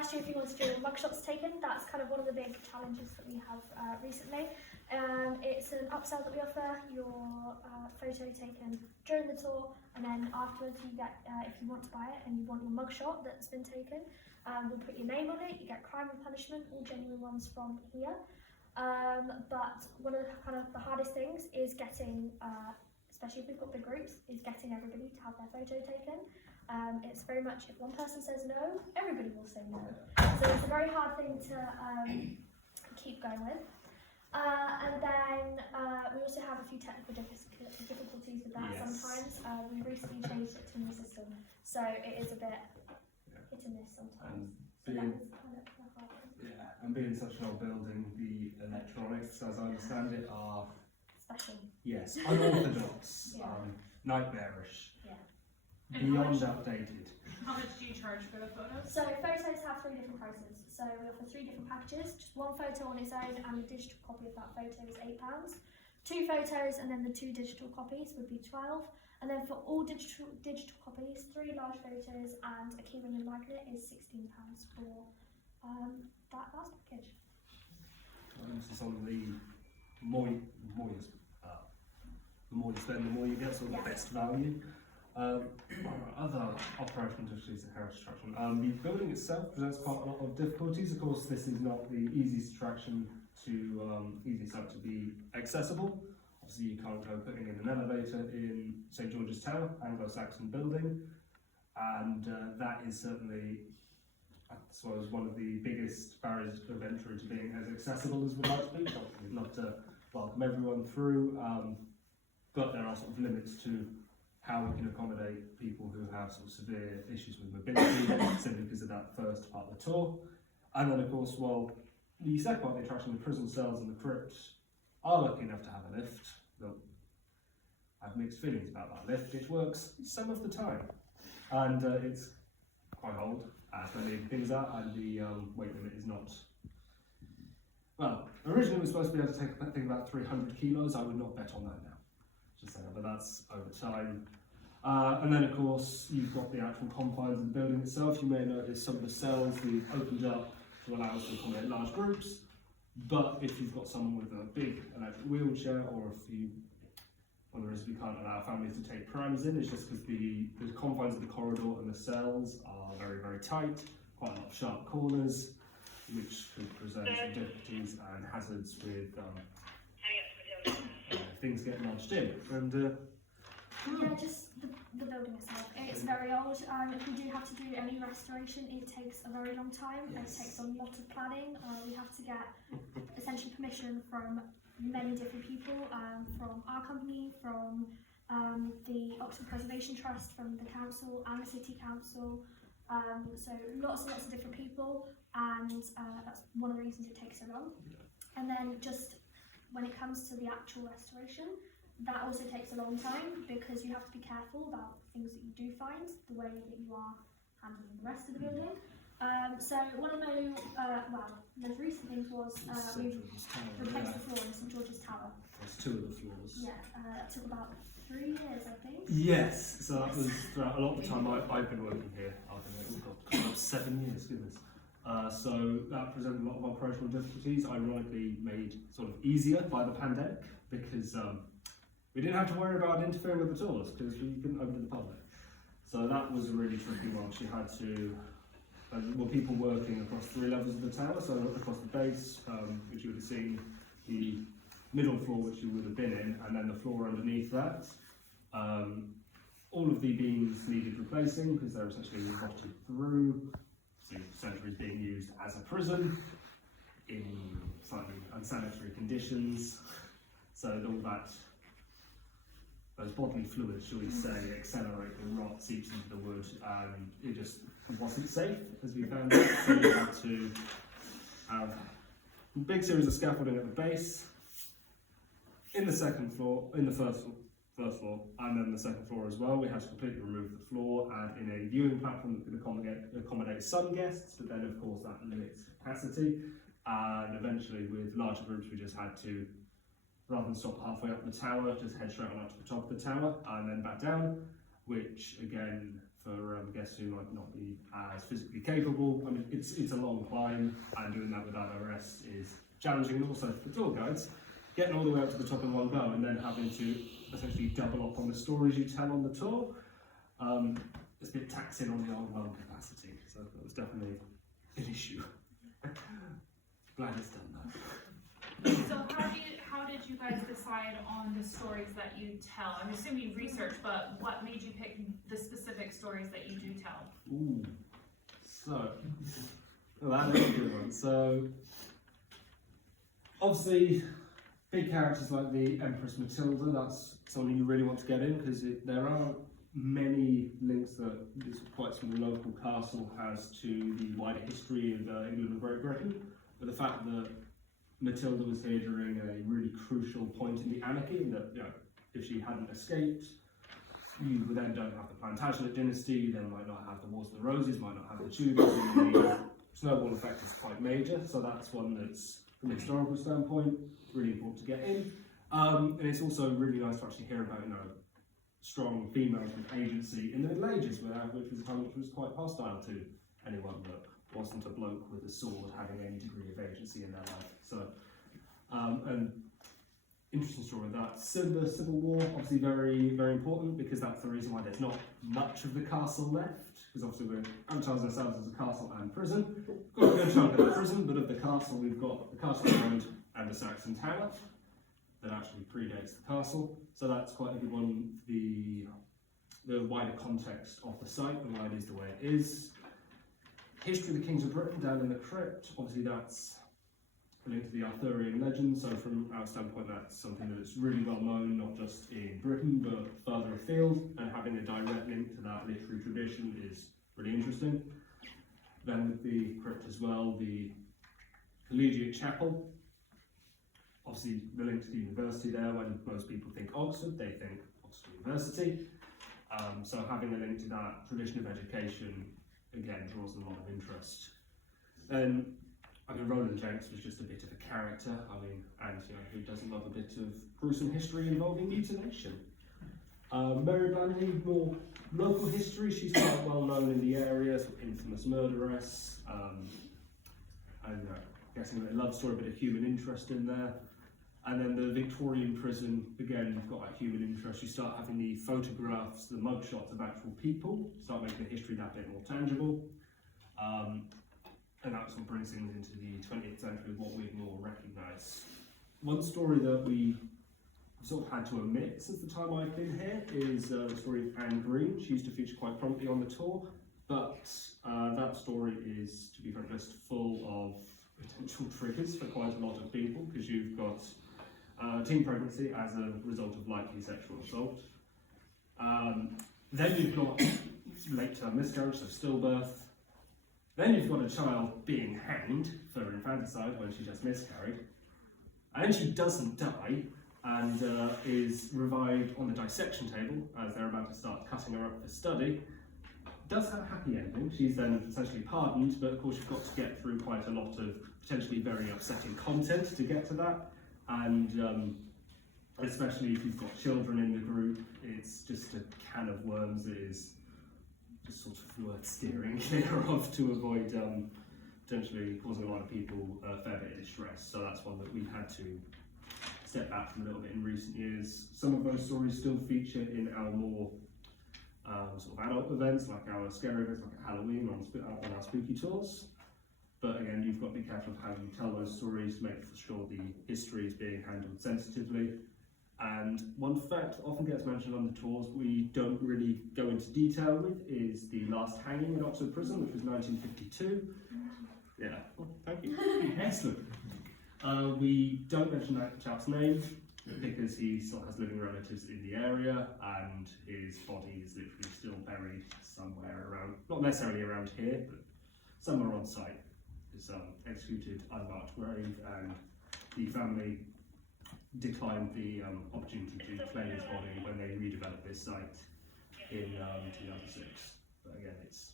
asked you if you wanted to do mugshots taken. That's kind of one of the big challenges that we have recently. It's an upsell that we offer. Your photo taken during the tour, and then afterwards you get, if you want to buy it and you want your mugshot that's been taken, we'll put your name on it. You get Crime and Punishment, all genuine ones from here. But one of the hardest things is getting, especially if we've got big groups, is getting everybody to have their photo taken. It's very much, if one person says no, everybody will say no. So it's a very hard thing to keep going with. And then we also have a few technical difficulties with that sometimes. We recently changed it to a new system, so it is a bit hit and miss sometimes. And being such an old building, the electronics, as I understand it, are special. Yes, unorthodox, nightmarish, beyond outdated. How much do you charge for the photos? So photos have 3 different prices. So we offer 3 different packages. Just one photo on its own, and the digital copy of that photo is £8. 2 photos, and then the 2 digital copies would be £12. And then for all digital copies, 3 large photos and a keyring and magnet is £16 for that last package. This is on the more you spend, the more you get, so the best value. Other operational difficulties in heritage attraction. The building itself presents quite a lot of difficulties. Of course, this is not the easiest attraction to be accessible. Obviously, you can't go putting in an elevator in St George's Tower, Anglo-Saxon building, and that is certainly, I suppose, one of the biggest barriers of entry to being as accessible as we'd like to be. We'd love to welcome everyone through, but there are sort of limits to how we can accommodate people who have sort of severe issues with mobility, simply because of that first part of the tour. And then, of course, while the second part of the attraction, the prison cells and the crypt, are lucky enough to have a lift, though I have mixed feelings about that lift. It works some of the time, and it's quite old, as many things are, and the weight limit is not. Well, originally it was supposed to be able to take, I think, about 300 kilos. I would not bet on that now, just saying, but that's over time. And then, of course, you've got the actual confines of the building itself. You may notice some of the cells we've opened up to allow us to accommodate large groups, but if you've got someone with a big electric wheelchair, or if you, one of the reasons we can't allow families to take prams in is just because the confines of the corridor and the cells are very, very tight, quite a lot of sharp corners, which could present some difficulties and hazards with things getting lodged in. And just the building itself. It's very old. If we do have to do any restoration, it takes a very long time. It takes a lot of planning. We have to get essentially permission from many different people, from our company, from the Oxford Preservation Trust, from the council and the city council. So lots and lots of different people, and that's one of the reasons it takes so long. And then just when it comes to the actual restoration, that also takes a long time, because you have to be careful about things that you do find, the way that you are handling the rest of the building. So one of the most recent things was we've replaced the floor in St George's Tower. there's 2 of the floors. That took about 3 years, I think. Yes, so that was throughout a lot of the time I've been working here. I've been here, about 7 years, goodness. So that presented a lot of operational difficulties, ironically made sort of easier by the pandemic, because we didn't have to worry about interfering with the tours, because we couldn't open to the public. So that was a really tricky one. She had to, were people working across 3 levels of the tower, so across the base, which you would have seen, the middle floor, which you would have been in, and then the floor underneath that. All of the beams needed replacing, because they're essentially rotted through. The centre is being used as a prison in slightly unsanitary conditions, so all that, those bodily fluids, shall we say, accelerate the rot, seeps into the wood, and it just wasn't safe, as we found out. So we had to have a big series of scaffolding at the base, in the second floor, in the first floor, and then the second floor as well. We had to completely remove the floor, add in a viewing platform that could accommodate some guests, but then of course that limits capacity, and eventually with larger groups we just had to, rather than stop halfway up the tower, just head straight on up to the top of the tower and then back down, which again, for for guests who might not be as physically capable. I mean, it's a long climb, and doing that without a rest is challenging, and also for tour guides, getting all the way up to the top in one go and then having to essentially double up on the stories you tell on the tour. It's a bit taxing on the old lung capacity, so that was definitely an issue. Glad it's done though. So how did you guys decide on the stories that you tell? I'm assuming research, but what made you pick the specific stories that you do tell? Ooh, so well, that is a good one. So obviously, big characters like the Empress Matilda, that's something you really want to get in, because there are many links that this quite small local castle has to the wider history of England and Great Britain. But the fact that Matilda was here during a really crucial point in the anarchy, and that, you know, if she hadn't escaped, you then don't have the Plantagenet dynasty, you then might not have the Wars of the Roses, might not have the Tudors, and the snowball effect is quite major. So that's one that's, from a historical standpoint, really important to get in. And it's also really nice to actually hear about, you know, strong females with agency in the Middle Ages, which was a time which was quite hostile to anyone that wasn't a bloke with a sword having any degree of agency in their life. So, and interesting story of that. The Civil War, obviously very, very important, because that's the reason why there's not much of the castle left, because obviously we're advertising ourselves as a castle and prison. We've got a good chunk of the prison, but of the castle we've got the Castle Road and the Saxon Tower that actually predates the castle. So that's quite a good one, the wider context of the site and why it is the way it is. History of the Kings of Britain down in the crypt, obviously that's linked to the Arthurian legend, so from our standpoint that's something that's really well known, not just in Britain but further afield, and having a direct link to that literary tradition is really interesting. Then with the crypt as well, the Collegiate Chapel, obviously the link to the university there. When most people think Oxford, they think Oxford University, so having a link to that tradition of education again draws a lot of interest. I mean, Roland Jenks was just a bit of a character. I mean, and you know, who doesn't love a bit of gruesome history involving mutilation? Mary Blandy, more local history. She's quite well known in the area, sort of infamous murderess, and guessing a love story, a bit of human interest in there. And then the Victorian prison, again, you've got that human interest. You start having the photographs, the mugshots of actual people, start making the history that bit more tangible. And that's what brings things into the 20th century, what we more recognise. One story that we sort of had to omit since the time I've been here is the story of Anne Green. She used to feature quite prominently on the tour, but that story is, to be frank, just full of potential triggers for quite a lot of people, because you've got teen pregnancy as a result of likely sexual assault. Then you've got late-term miscarriage, so stillbirth. Then you've got a child being hanged for infanticide when she just miscarried. And then she doesn't die and is revived on the dissection table as they're about to start cutting her up for study. Does have a happy ending. She's then essentially pardoned, but of course you've got to get through quite a lot of potentially very upsetting content to get to that. And especially if you've got children in the group, it's just a can of worms that is just sort of worth steering clear of to avoid potentially causing a lot of people a fair bit of distress. So that's one that we've had to step back from a little bit in recent years. Some of those stories still feature in our more sort of adult events, like our scary events, like at Halloween on our spooky tours. But again, you've got to be careful of how you tell those stories to make sure the history is being handled sensitively. And one fact that often gets mentioned on the tours we don't really go into detail with is the last hanging in Oxford Prison, which was 1952. Yeah, well, thank you. Excellent. We don't mention that chap's name because he still has living relatives in the area and his body is literally still buried somewhere around, not necessarily around here, but somewhere on site. It's executed unmarked grave, and the family declined the opportunity to claim his body when they redeveloped this site in 2006. But again, it's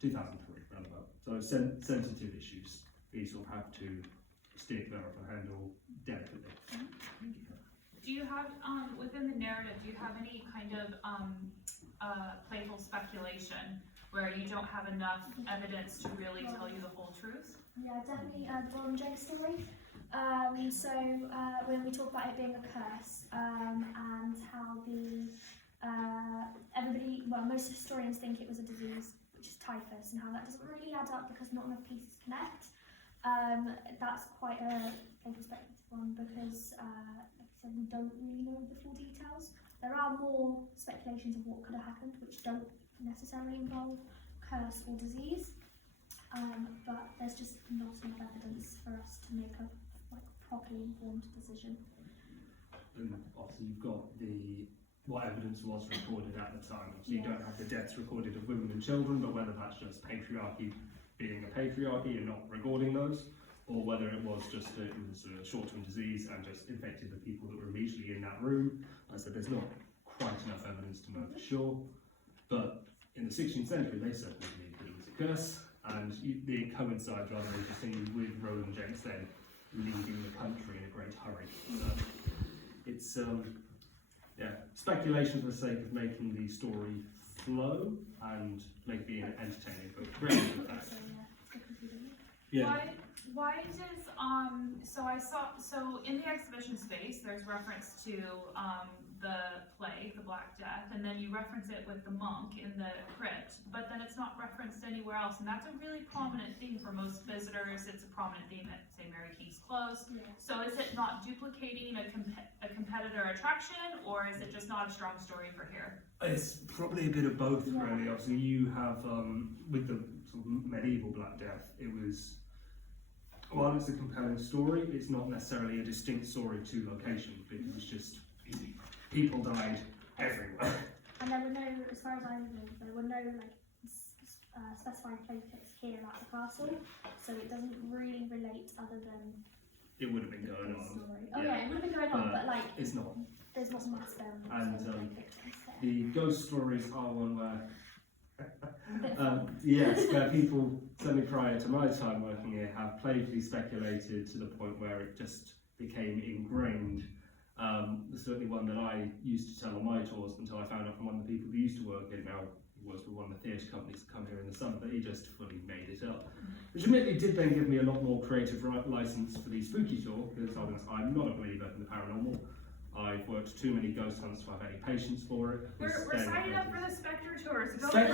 2003, roundabout. So sensitive issues you sort of have to steer clear of and handle delicately. Do you have, within the narrative, do you have any kind of playful speculation where you don't have enough evidence to really tell you the whole truth? Yeah, definitely the Roland Jenks story. So when we talk about it being a curse, and how everybody, well, most historians think it was a disease, which is typhus, and how that doesn't really add up because not enough pieces connect. That's quite a speculative one because, like I said, we don't really know the full details. There are more speculations of what could have happened, which don't necessarily involve curse or disease. But there's just not enough evidence for us to make a properly informed decision. And obviously you've got what evidence was recorded at the time. Obviously you don't have the deaths recorded of women and children, but whether that's just patriarchy being a patriarchy and not recording those, or whether it was just it was a short-term disease and just infected the people that were immediately in that room. I said there's not quite enough evidence to know for sure, but in the 16th century they certainly believed that it was a curse, and it coincides rather interestingly with Roland Jenks then leaving the country in a great hurry. So it's speculation for the sake of making the story flow and being entertaining, but really the fact. Yeah. Why does so in the exhibition space there's reference to the plague, the Black Death, and then you reference it with the monk in the crypt, but then it's not referenced anywhere else, and that's a really prominent theme for most visitors. It's a prominent theme at, say, Mary Key's Close. Yeah. So is it not duplicating a competitor attraction, or is it just not a strong story for here? It's probably a bit of both, really. Obviously, you have with the sort of medieval Black Death, it was, while it's a compelling story, it's not necessarily a distinct story to location, because it's just people died everywhere. And there were no, as far as I know, there were no specified plague pits here at the castle, so it doesn't really relate other than It would have been going the on. story. Oh yeah, it would have been going on, but It's not. there's not mass burials And, or plague pits there. The ghost stories are one where Bit fun. yes, where people, certainly prior to my time working here, have playfully speculated to the point where it just became ingrained. Certainly one that I used to tell on my tours until I found out from one of the people who used to work here, now was with one of the theatre companies that come here in the summer, that he just fully made it up. Which admittedly did then give me a lot more creative license for the spooky tour, because I'm not a believer in the paranormal. I've worked too many ghost hunts to have any patience for it. We're signing up for the Spectre tours. Go The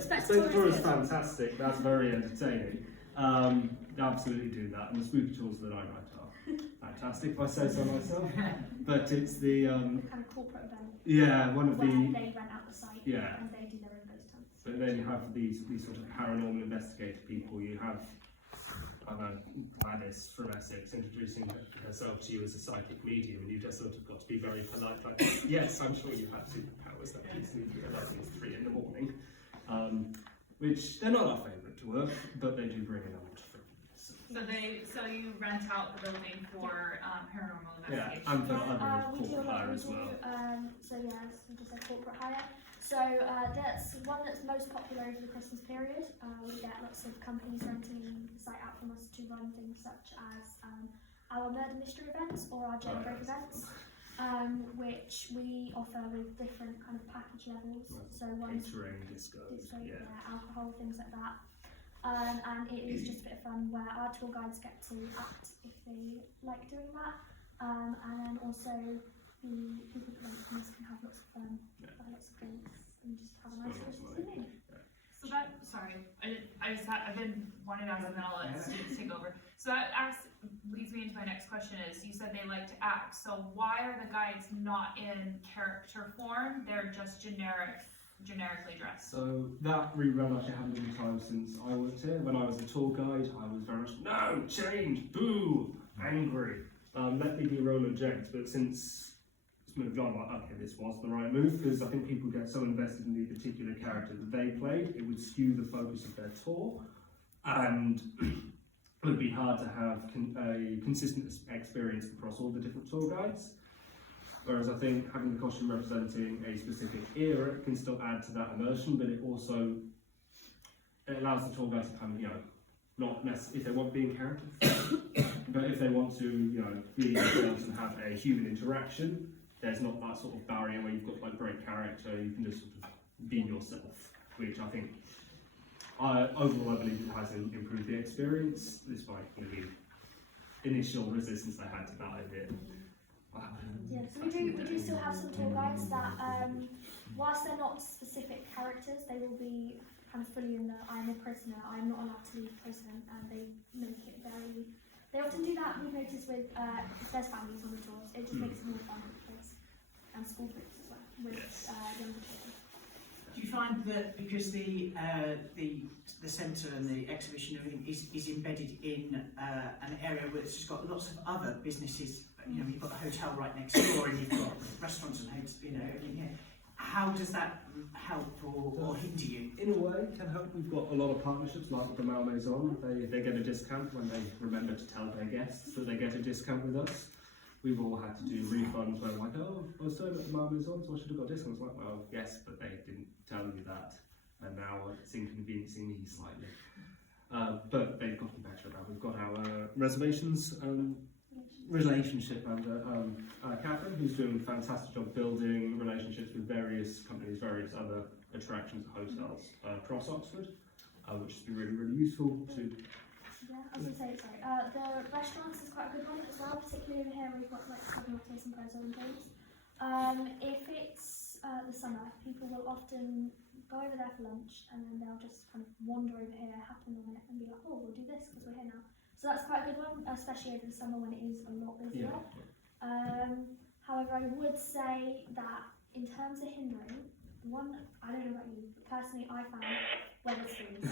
Spectre tour is fantastic. That's very entertaining. Absolutely do that. And the spooky tours that I write are fantastic, if I say so myself. But it's the kind of corporate event. yeah, one of where the they rent out the site yeah. and they do their own ghost hunts. But then you have these sort of paranormal investigator people. You have Gladys from Essex introducing herself to you as a psychic medium, and you've just sort of got to be very polite, like, yes, I'm sure you have superpowers that keeps me realising it's 3 in the morning. Which they're not our favourite to work, but they do bring in a lot of friends. So you rent out the building for paranormal investigation. Yeah, and for we do a corporate lot, hire we as do, well. so yeah, as we just said, corporate hire. So that's one that's most popular over the Christmas period. We get lots of companies renting the site out from us to run things such as our murder mystery events or our jailbreak events, which we offer with different kind of package levels. So one's Catering, disco, yeah. alcohol, things like that. And it is just a bit of fun where our tour guides get to act if they like doing that. And then also the people who rent from us can have lots of fun, buy lots of drinks, and just have a nice Christmas evening. So I've been wanting to ask, and then I'll let students take over. So that leads me into my next question is, you said they like to act, so why are the guides not in character form? They're just generically dressed. So that rerun actually happened in the time since I worked here. When I was a tour guide, I was very much, no, change, boo, angry. Let me be Roland Jenks, but since it's moved on, like, okay, this was the right move, because I think people get so invested in the particular character that they played, it would skew the focus of their tour, and it would be hard to have a consistent experience across all the different tour guides. Whereas I think having the costume representing a specific era can still add to that immersion, but it allows the tour guide to kind of, not necessarily if they want being character, but if they want to, you know, be themselves and have a human interaction, there's not that sort of barrier where you've got like great character. You can just sort of be yourself, which I think overall I believe it has improved the experience, despite the initial resistance I had to that idea. Yeah, so we do still have some tour guides that, whilst they're not specific characters, they will be kind of fully in the I'm a prisoner, I'm not allowed to leave prison, and they make it very. They often do that. We've noticed with if there's families on the tours, it just makes it more fun for the kids and school groups as well with younger children. Do you find that because the centre and the exhibition and everything is embedded in an area where it's just got lots of other businesses? You know, you've got the hotel right next door, and you've got restaurants and hotels, you know, everything here. How does that help or hinder you? In a way, it can help. We've got a lot of partnerships like the Malmaison. They get a discount when they remember to tell their guests that they get a discount with us. We've all had to do refunds where like, oh, I was staying at the Malmaison, so I should have got discounts. Like, well, yes, but they didn't tell you that, and now it's inconveniencing me slightly. But they've gotten better at that. We've got our reservations relationship under Catherine, who's doing a fantastic job building relationships with various companies, various other attractions, hotels across Oxford, which has been really, really useful to. Yeah, I was going to say, sorry. The restaurants is quite a good one as well, particularly over here where you've got like Sabates and Prezzo and things. If it's the summer, people will often go over there for lunch and then they'll just kind of wander over here, happen on it, and be like, oh, we'll do this because we're here now. So that's quite a good one, especially over the summer when it is a lot busier. However, I would say that in terms of hindering, one, I don't know about you, but personally I found Wetherspoons.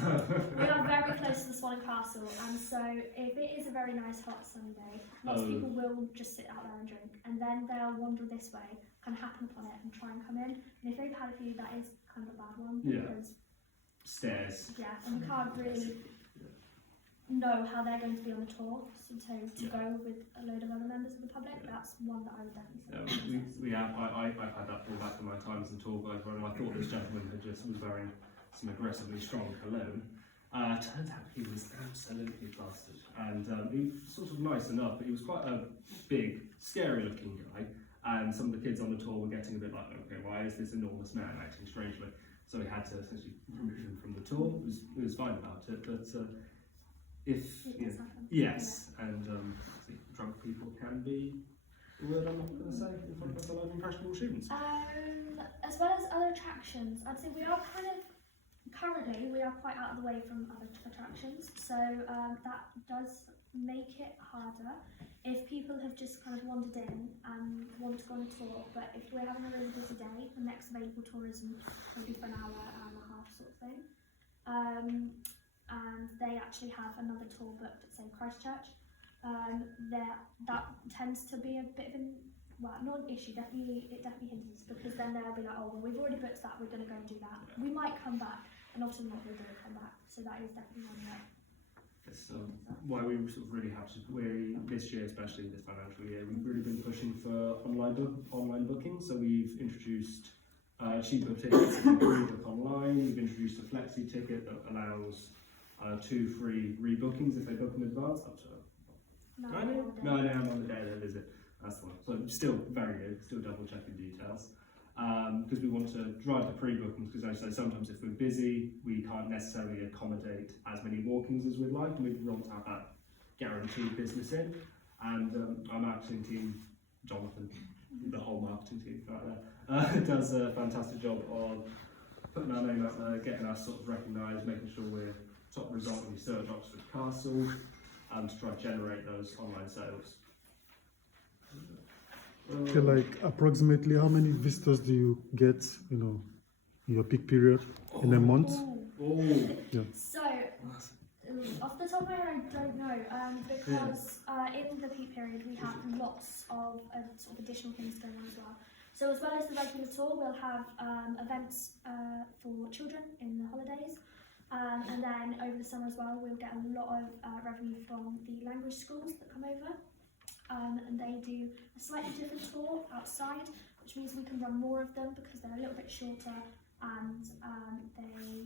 We are very close to the Swan Castle, and so if it is a very nice hot sunny day, lots of people will just sit out there and drink, and then they'll wander this way, kind of happen upon it and try and come in. And if they've had a few, that is kind of a bad one, because stairs. Yeah, and you can't really know how they're going to be on the tour, so to go with a load of other members of the public, that's one that I would definitely say. I've had that pulled back from my times in tour guide when I thought this gentleman was wearing some aggressively strong cologne. Turns out he was absolutely plastered, and he was sort of nice enough, but he was quite a big, scary looking guy, and some of the kids on the tour were getting a bit like, okay, why is this enormous man acting strangely? So we had to essentially remove him from the tour. He was fine about it, but yes, and drunk people can be the word I'm not going to say in front of a lot of impressionable students. As well as other attractions, I'd say we are currently quite out of the way from other attractions, so that does make it harder if people have just kind of wandered in and want to go on a tour, but if we're having a really busy day, the next available tourism will be for an hour and a half sort of thing. And they actually have another tour booked at, say, Christchurch. That tends to be a bit of not an issue, it definitely hinders, because then they'll be like, oh, well, we've already booked that, we're going to go and do that. We might come back, and often not we're going to come back, so that is definitely one that. That's why we sort of really have to, this year, especially this financial year, we've really been pushing for online booking, so we've introduced cheaper tickets that you can book online. We've introduced a flexi ticket that allows 2 free rebookings if they book in advance, up to 9 a.m. on the day of their visit. That's the one. So still very good, still double checking details. Because we want to drive the pre-bookings, because as I say, sometimes if we're busy, we can't necessarily accommodate as many walk-ins as we'd like, and we want to have that guaranteed business in. And our marketing team, Jonathan, the whole marketing team right there, does a fantastic job of putting our name out there, getting us sort of recognised, making sure we're top result when we search Oxford Castle, and to try to generate those online sales. Okay, like approximately how many visitors do you get, in your peak period in a month? Yeah. So, off the top of my head, I don't know, because in the peak period we have lots of sort of additional things going on as well. So as well as the regular tour, we'll have events for children in the holidays, and then over the summer as well, we'll get a lot of revenue from the language schools that come over. And they do a slightly different tour outside, which means we can run more of them because they're a little bit shorter, and they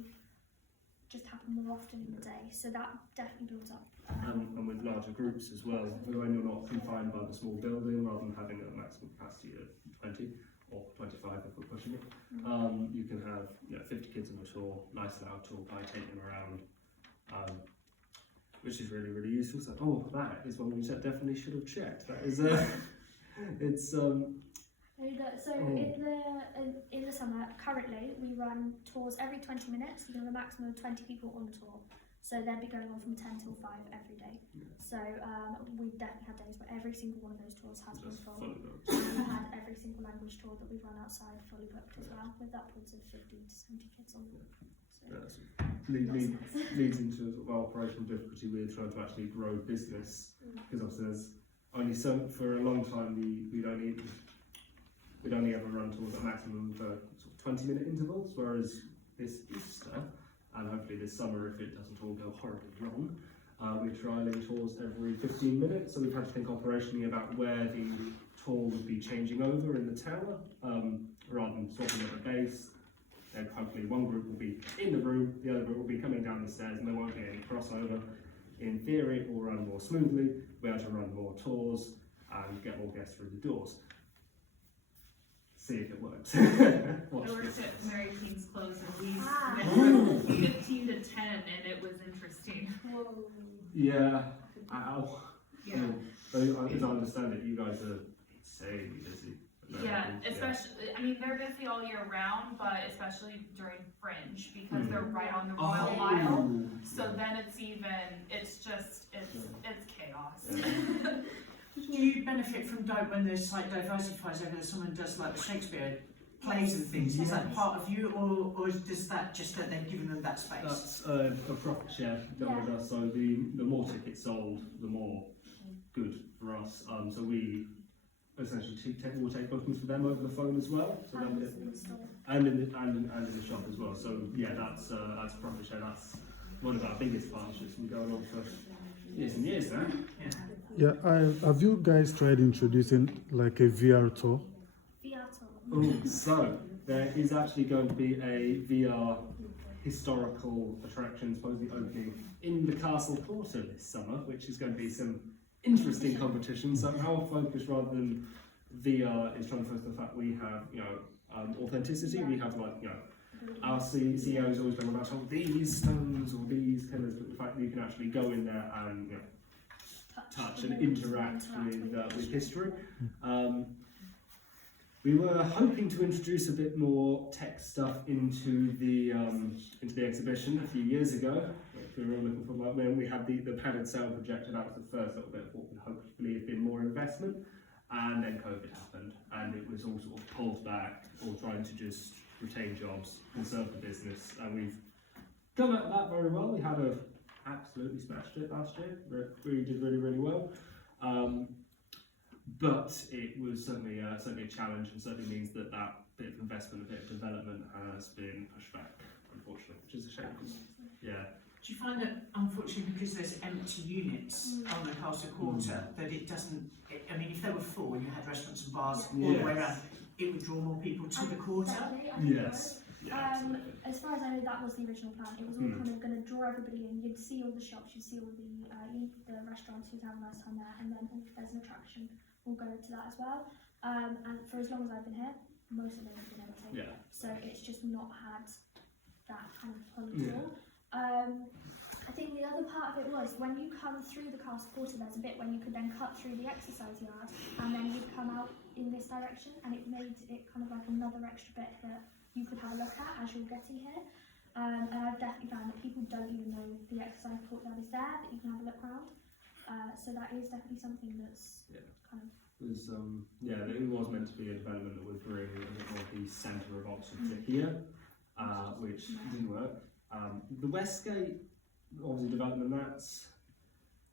just happen more often in the day. So that definitely builds up. And with larger groups as well, when you're not confined by the small building, rather than having a maximum capacity of 20 or 25 if we're pushing it, you can have 50 kids on a tour, nice loud tour guide, take them around, which is really, really useful. So, that is one we definitely should have checked. That is, it's So in the summer, currently we run tours every 20 minutes. We have a maximum of 20 people on the tour. So they'll be going on from 10 till 5 every day. So we've definitely had days where every single one of those tours has been full. We've had every single language tour that we've run outside fully booked as well, with upwards of 50 to 70 kids on board. So leads into our operational difficulty with trying to actually grow business, because obviously there's only for a long time we'd only ever run tours at maximum for sort of 20-minute intervals, whereas this Easter and hopefully this summer, if it doesn't all go horribly wrong, we're trialling tours every 15 minutes. So we've had to think operationally about where the tour would be changing over in the tower, rather than swapping at the base. And hopefully one group will be in the room, the other group will be coming down the stairs, and there won't be any crossover. In theory, it will run more smoothly. We're able to run more tours and get more guests through the doors. See if it works. I worked at Mary King's Close and we went from 15 to 10 and it was interesting. Yeah. Ow. Yeah. So, as I understand it, you guys are insanely busy. Yeah, especially, I mean, they're busy all year round, but especially during Fringe because they're right on the Royal Mile. So then it's chaos. Do you benefit from when the site diversifies over, someone does like the Shakespeare plays and things? Is that part of you, or is that just that they've given them that space? That's a profit share done with us. So the more tickets sold, the more good for us. So we essentially we'll take bookings for them over the phone as well. So and then in the store. and in the shop as well. So yeah, that's profit share. That's one of our biggest partnerships. We've been going on for years and years now. Yeah, have you guys tried introducing like a VR tour? VR tour. So there is actually going to be a VR historical attraction supposedly opening in the Castle Quarter this summer, which is going to be some interesting competition. So our focus, rather than VR, is trying to focus on the fact we have authenticity. We have our CEO is always going about these stones or these pillars, but the fact that you can actually go in there and touch and interact with history. We were hoping to introduce a bit more tech stuff into the exhibition a few years ago. We were all looking for when we had the padded sail projector. That was the first little bit of what would hopefully have been more investment, and then COVID happened, and it was all sort of pulled back, or trying to just retain jobs, conserve the business, and we've come out of that very well. We had absolutely smashed it last year. We did really, really well. But it was certainly a challenge, and certainly means that bit of investment, a bit of development has been pushed back, unfortunately, which is a shame. Yeah. Do you find that, unfortunately, because there's empty units on the Castle Quarter, that it doesn't, I mean, if they were full and you had restaurants and bars all the way around, it would draw more people to the quarter? Exactly, I think Yes. Yeah, absolutely. as far as I know, that was the original plan. It was all kind of going to draw everybody in. You'd see all the shops, you'd see all the restaurants, you'd have a nice time there, and then if there's an attraction, we'll go to that as well. And for as long as I've been here, most of them have been empty. Yeah. So it's just not had that kind of pull at Yeah. all. I think the other part of it was when you come through the Castle Quarter, there's a bit when you could then cut through the exercise yard and then you'd come out in this direction, and it made it kind of like another extra bit that you could have a look at as you're getting here. And I've definitely found that people don't even know the exercise courtyard is there, that you can have a look around. So that is definitely something that's kind of... It was meant to be a development that would bring a bit more of the centre of Oxford to here, which didn't work. The Westgate, obviously development,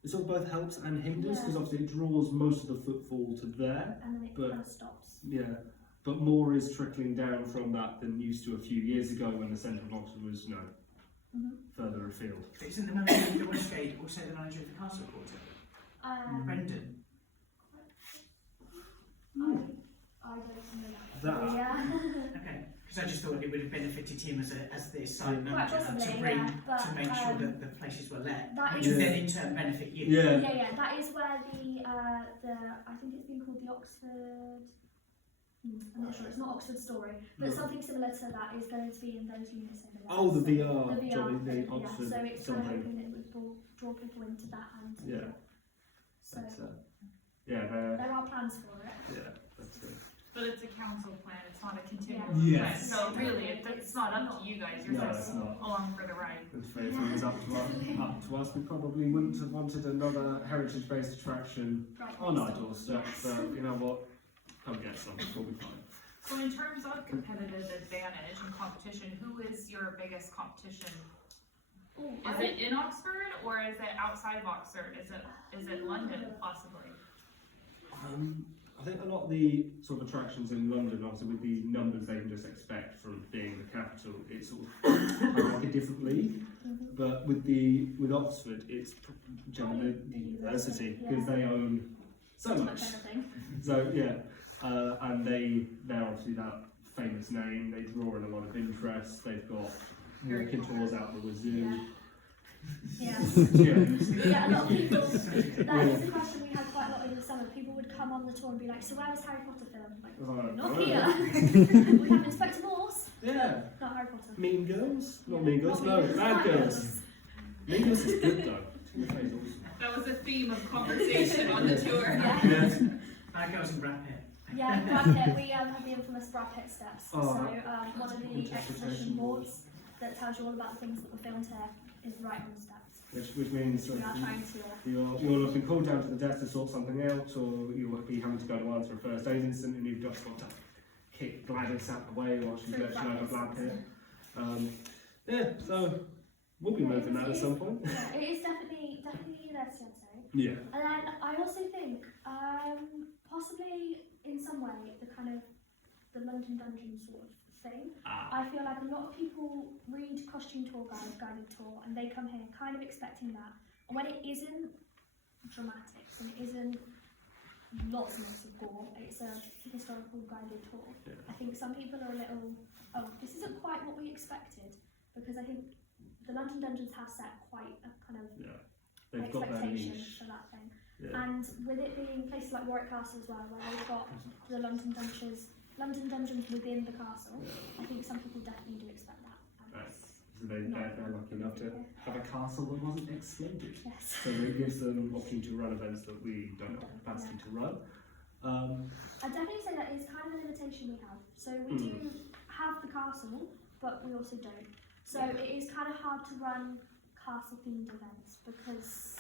it sort of both helps and hinders, because obviously it draws most of the footfall to there. And then it kind of stops. Yeah, but more is trickling down from that than used to a few years ago when the centre of Oxford was, further afield. Isn't the manager of the Westgate also the manager of the Castle Quarter? Brendan? I don't know that. That. Yeah. Okay. Because I just thought it would have benefited him as the site Quite manager possibly, to bring yeah, but, to make sure um, that the places were let, that which is- would then in turn benefit you. Yeah. Yeah, that is where the I think it's been called the Oxford. I'm not sure. It's not Oxford Story, but No. something similar to that is going to be in those units over there. Oh, the So- VR, the VR Johnny, thing, the Oxford yeah. So it's kind of something. hoping it would draw people into that and Yeah. So But, yeah, there are plans for it. that's it. But it's a council plan, it's not a continual Yeah. plan, Yes. so really, it's not up to you guys, you're No, just it's not. along for the ride. If it was up to us, we probably wouldn't have wanted another heritage-based attraction Right. on our doorstep. But you know what? Come get some. We'll be fine. So in terms of competitive advantage and competition, who is your biggest competition? Ooh, Is it in Oxford or is it outside of Oxford? Is it London possibly? I think a lot of the sort of attractions in London, obviously with the numbers they can just expect from being the capital, it's sort of kind of like a different league. Mhm. But with Oxford, it's generally the university because they own so Pretty much. everything. So yeah, and they're obviously that famous name. They draw in a lot of interest. They've got walking tours out the wazoo. Yeah. Yeah. Yeah, a lot of people. That is a question we had quite a lot over the summer. People would come on the tour and be like, "So where was Harry Potter filmed?" Like, not here. We have Inspector Morse, Yeah. not Harry Potter. Mean Girls? Not Yeah, Mean Girls. not No, Mean Girls, Bad Bad Girls. Mean Girls is good though. Tina Fey's awesome. That was a theme of conversation on the tour. Yeah. Yes. That goes in Brad Pitt. Yeah, Brad Pitt. We have the infamous Brad Pitt steps. Oh, So one of the interpretation exhibition boards that tells you all about the things that were filmed here is right on the steps. Which means We that are trying to. you're looking called down to the desk to sort something out, or you'll be having to go to answer a first aid incident, and you've just got to kick Gladys out the way while she's Through lurching over Brad Pitt. brackets. Yeah, so we'll be moving that at some point. Yeah, it is definitely university, I'd say. Yeah. And then I also think, possibly in some way, the kind of the London Dungeon sort of thing. I feel like a lot of people read Costume Tour Guide, Guided Tour, and they come here kind of expecting that. And when it isn't dramatics and it isn't lots and lots of gore, it's a historical guided tour. Yeah. I think some people are a little, oh, this isn't quite what we expected, because I think the London Dungeons have set quite a kind of Yeah. They've got their expectation niche. for that thing. Yeah. And with it being places like Warwick Castle as well, where they've got the London Dungeons within the castle, Yeah. I think some people definitely do expect that. And Right. it's- So they're lucky enough to have a castle that wasn't exploded. Yes. So it gives them opportunity to run events that we don't have the capacity to run. I'd definitely say that is kind of a limitation we have. So we do have the castle, but we also don't. So it is kind of hard to run castle themed events because,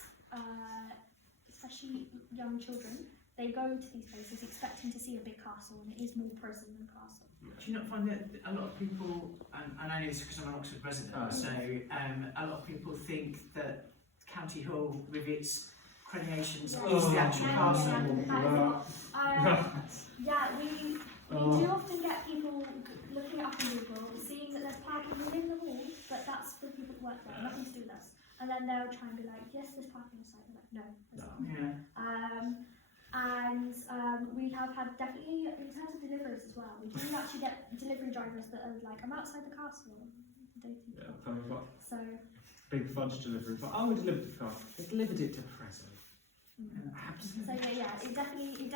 especially young children, they go to these places expecting to see a big castle, and it is more prison than castle. Do you not find that a lot of people, and I know this because I'm an Oxford resident, Oh. so a lot of people think that County Hall, with its creations, Yeah. is the actual Yeah, castle. Yeah, we do often get people looking up on Google, seeing that there's parking within the hall, but that's for people that work there, nothing to do with us. And then they'll try and be like, yes, there's parking on site. We're like, no, there's not. Yeah. We have had definitely, in terms of deliveries as well, we do actually get delivery drivers that are like, I'm outside the castle. Yeah, kind of got So, big fudge delivery. But we delivered the car. They delivered it to Preso. so yeah, it definitely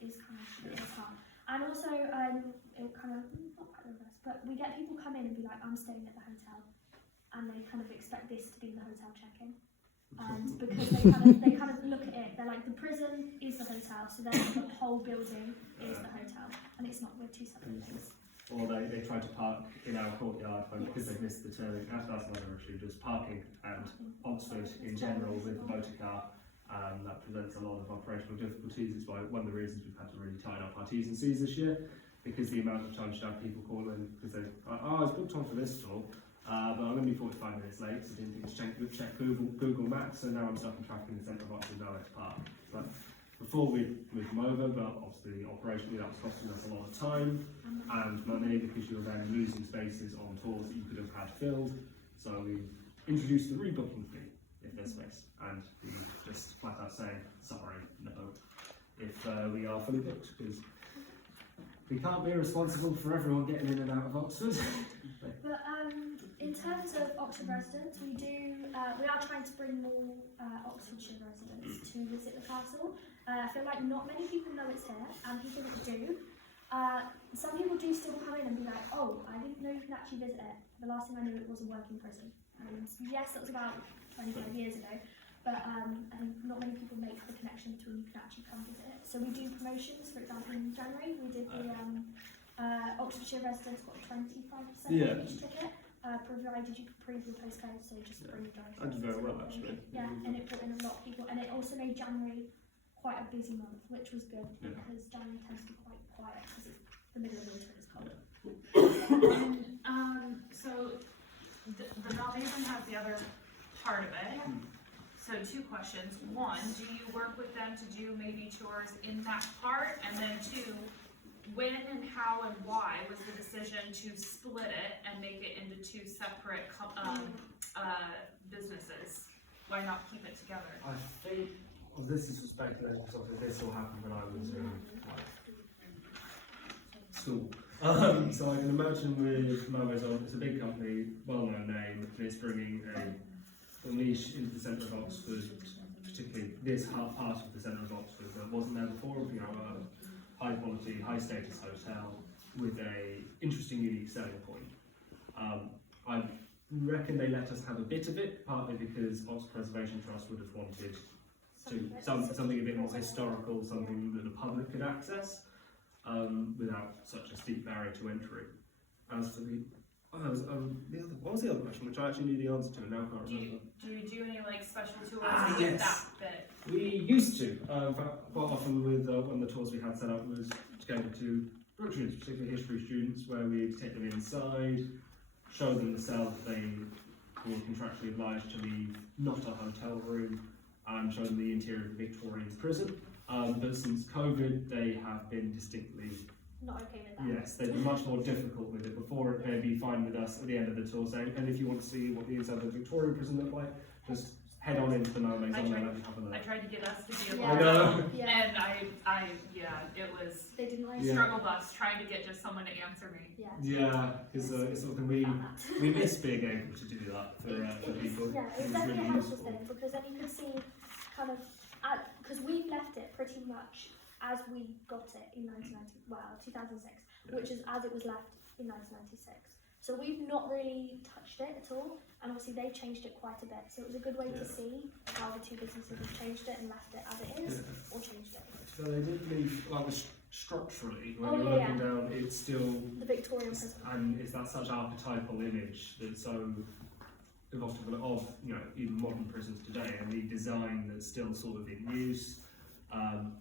is kind of it's hard. And also, it kind of not quite reverse, but we get people come in and be like, I'm staying at the hotel, and they kind of expect this to be the hotel check-in. And because they kind of look at it, they're like, the prison is the hotel, so then the whole building is the hotel, and it's not, we're two separate things. Or they try to park in our courtyard because they've missed the turning. That's another issue. Just parking and Oxford in general with the motor car. That presents a lot of operational difficulties. It's why one of the reasons we've had to really tighten up our T's and C's this year, because the amount of times you have people call in because they, I was booked on for this tour, but I'm going to be 45 minutes late, so I didn't think to check Google Maps, so now I'm stuck in traffic in the centre of Oxford, now let's park. But before we moved them over, but obviously operationally that was costing us a lot of time and money because you're then losing spaces on tours that you could have had filled. So we introduced the rebooking fee if there's space, and we just flat out saying, sorry, no, if we are fully booked, because we can't be responsible for everyone getting in and out of Oxford. But in terms of Oxford residents, we are trying to bring more Oxfordshire residents to visit the castle. I feel like not many people know it's here, and people that do. Some people do still come in and be like, oh, I didn't know you could actually visit it. The last thing I knew, it was a working prison. Yes, that was about 25 years ago, but I think not many people make the connection between you can actually come visit it. So we do promotions. For example, in January we did the Oxfordshire residents got 25% Yeah. off each ticket, provided you could prove your postcode, so just bring your driver's I did very license well, and actually. Yeah, and it brought in a lot of people, and it also made January quite a busy month, which was good Yeah. because January tends to be quite quiet because it's the middle of winter and it's cold. And so the Malmaison has the other part of it. So 2 questions. 1, do you work with them to do maybe tours in that part? And then 2, when and how and why was the decision to split it and make it into 2 separate businesses? Why not keep it together? I think, well, this is speculation, because obviously this all happened when I was in school. So I can imagine with Malmaison, it's a big company, well-known name, and it's bringing a niche into the centre of Oxford, particularly this part of the centre of Oxford that wasn't there before. You know, a high-quality, high-status hotel with a interesting, unique selling point. I reckon they let us have a bit of it, partly because Oxford Preservation Trust would have wanted something a bit more historical, something that the public could access without such a steep barrier to entry. As for the what was the other question, which I actually knew the answer to and now can't remember? Do you do any like special tours Yes. with that bit? We used to, quite often with one of the tours we had set up was to go to Brookshire, particularly history students, where we'd take them inside, show them the cell that they were contractually obliged to leave, not a hotel room, and show them the interior of the Victorian prison. But since COVID, they have been distinctly, Not okay with that. yes, they've been much more difficult with it. Before, they'd be fine with us at the end of the tour saying, and if you want to see what the inside of the Victorian prison looked like, just head on into the Malmaison and let me have a look. I tried to get us to be Yeah. able I know. Yeah, and it was they didn't like Yeah. struggle bus trying to get just someone to answer me. Yeah. Yeah, because it's something we miss being able to do that for people. Yeah, it's definitely a helpful thing because then you can see kind of, because we left it pretty much as we got it in 2006, which is as it was left in 1996. So we've not really touched it at all, and obviously they changed it quite a bit. So it was a good way to see how the 2 businesses have changed it and left it as it is, or changed it. So they did leave, like, structurally, when Oh, you're yeah, looking down, it's still, The Victorian prison. and it's that such archetypal image that's so evocative of, you know, even modern prisons today, and the design that's still sort of in use.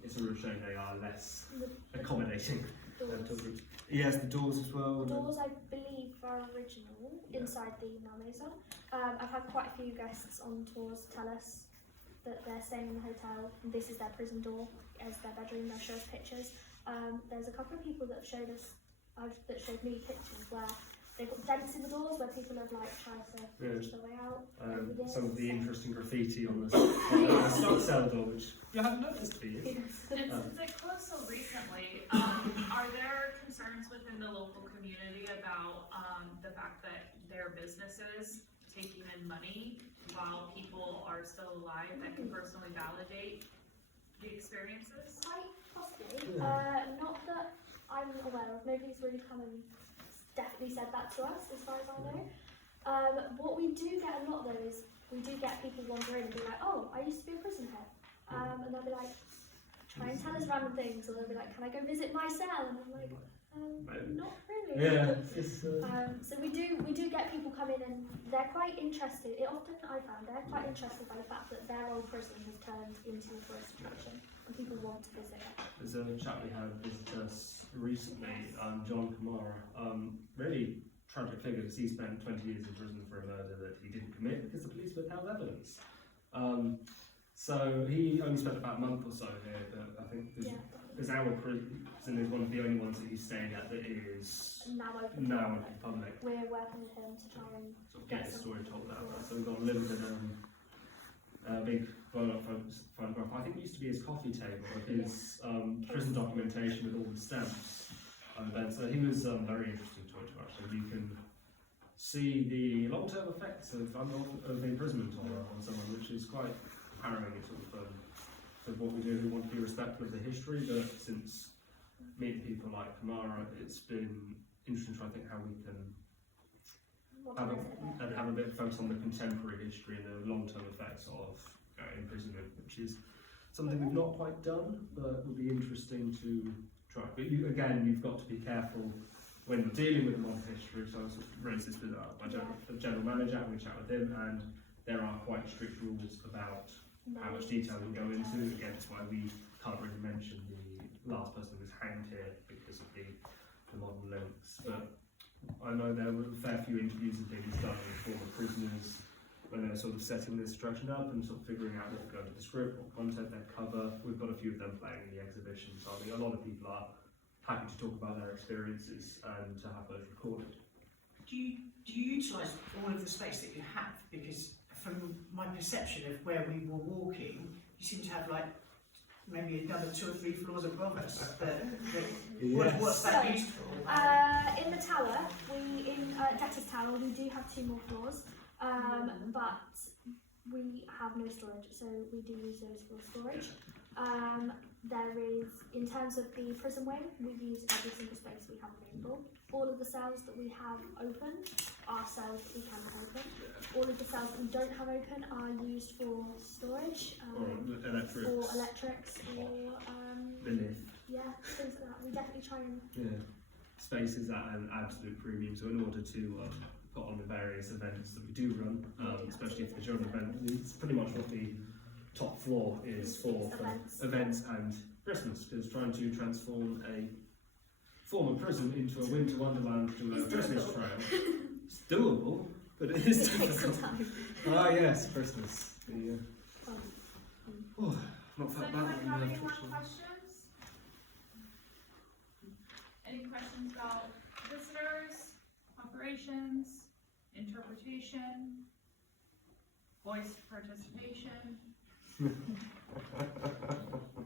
It's a real shame they are less The accommodating. doors. Yes, the doors as well. The doors, I believe, are original inside the Malmaison. I've had quite a few guests on tours tell us that they're staying in the hotel and this is their prison door as their bedroom. They'll show us pictures. There's a couple of people that have showed us, that showed me pictures where they've got dents in the doors where people have like tried to push their way out. over this. Some of the interesting graffiti on the cell door, which you haven't noticed for years. And since it closed so recently, are there concerns within the local community about the fact that their businesses taking in money while people are still alive that can personally validate the experiences? Quite possibly. Not that I'm aware of. Nobody's really come and definitely said that to us, as far as I know. What we do get a lot though is we do get people wander in and be like, "Oh, I used to be a prison head," and they'll be like, "Try and tell us random things," or they'll be like, "Can I go visit my cell?" And I'm like, "Not really." Yeah, it's, So we do get people come in and they're quite interested. I found they're quite interested by the fact that their old prison has turned into a tourist attraction and people want to visit it. there's a chap we had visit us recently, John Kamara. Really tragic figure because he spent 20 years in prison for a murder that he didn't commit because the police withheld evidence. So he only spent about a month or so here, but I think there's our prison is one of the only ones that he's staying at that is Now open. now open to public. We're working with him to try and Sort of get his story told out there. So we've got a limited big blown-up photograph. I think it used to be his coffee table of his prison documentation with all the stamps. events. So he was very interesting to it actually. You can see the long-term effects of imprisonment on someone, which is quite harrowing. Sort of what we do. We want to be respectful of the history, but since meeting people like Kamara, it's been interesting to try to think how we can have a bit of focus on the contemporary history and the long-term effects of imprisonment, which is something we've not quite done, but would be interesting to try. But you've got to be careful when you're dealing with modern history. So I sort of raised this with my general manager, having a chat with him, and there are quite strict rules about how much detail we go into. Again, that's why we can't really mention the last person who was hanged here because of the modern links. But I know there were a fair few interviews and things done with former prisoners when they're sort of setting this attraction up and sort of figuring out what go into the script, what content they cover. We've got a few of them playing in the exhibition, so I think a lot of people are happy to talk about their experiences and to have those recorded. Do you utilise all of the space that you have? Because from my perception of where we were walking, you seem to have like maybe another 2 or 3 floors above us. What's that used for? In the tower, in Debtors Tower, we do have 2 more floors, but we have no storage, so we do use those for storage. There is, in terms of the prison wing, we use every single space we have available. All of the cells that we have open are cells that we can open. All of the cells that we don't have open are used for storage, Or electrics. or electrics, or The lift. yeah, things like that. We definitely try and Space is at an absolute premium, so in order to put on the various events that we do run, especially if the children event, it's pretty much what the top floor is for events and Christmas, because trying to transform a former prison into a winter wonderland to a Christmas trail, it's doable, but it is difficult. Ah yes, Christmas. Not Does felt anyone that have one, any more unfortunately. questions? Any questions about visitors, operations, interpretation, voice participation?